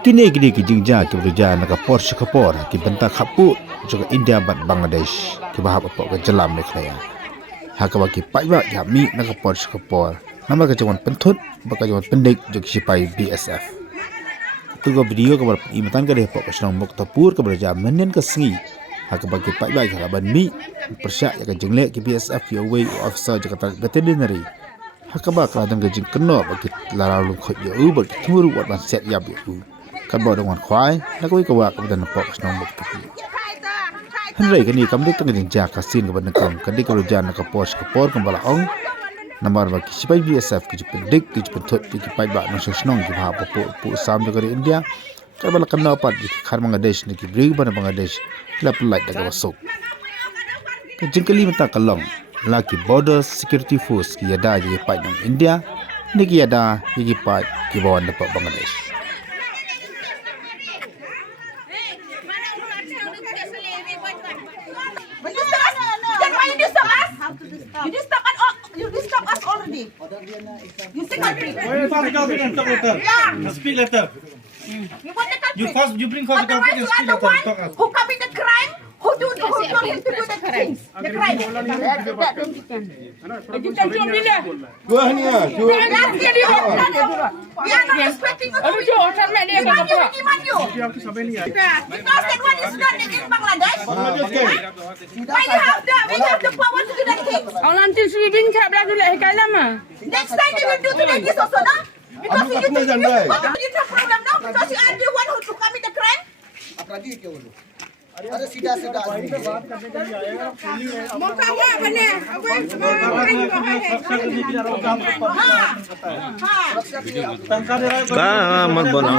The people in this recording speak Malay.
Kini ki jingja ki beruja naga Porsche kapor ki bentak khappud juga India bat Bangladesh ki bahap apa ke jelam meklaya. Hakawa ki paiba ya mi naga Porsche kapor nama ke jawan pentut baka jawan pyndik juga sipai BSF. Tuga video ke bar imatan ke depok ke senang mok topur ke beruja menen ke sengi. Hakawa ki paiba ya laban mi persyak ya ke jenglek ki BSF ya way officer Jakarta veterinary. Hakawa keladang ke jing kena bagi larau khot ya u bagi turu wat ban set ya bu. Kan bawa dengan kuai, nak kau kawak kepada nampak senang bukti. Henry kini kami tengah jenjak kasin kepada nekam, kini kalau jangan nak Porsche kapor kembali ong, nampak bagi sipai BSF kerja pendik, kerja pentut, kerja pai bak nasi senang kerja apa pu sam juga di India, kan bala kena apa di khar Bangladesh ni kerja beri pada Bangladesh, kelap pelai dah masuk. Kerja kali minta kalong, laki border security force kerja dah jadi pai nang India, ni kerja dah jadi pai kerja bawa dapat Bangladesh. You disturb us already. You think I bring? Where is the copy and talk letter? Yeah. Speak letter. You want the country? You bring first the copy and Otherwise, you speak are the letter. one Talk us. who commit the crime. Who told him to do the things? The crime. Go ahead, yeah. We are not expecting you to do demand you. Because that one is not in Bangladesh. Why we have the power to do that thing? Next time they will do to like this also, no? Because you think it's a problem now because you are the one who commit the crime. अरे सीधा सीधा मौका हुआ बने Kah marbona.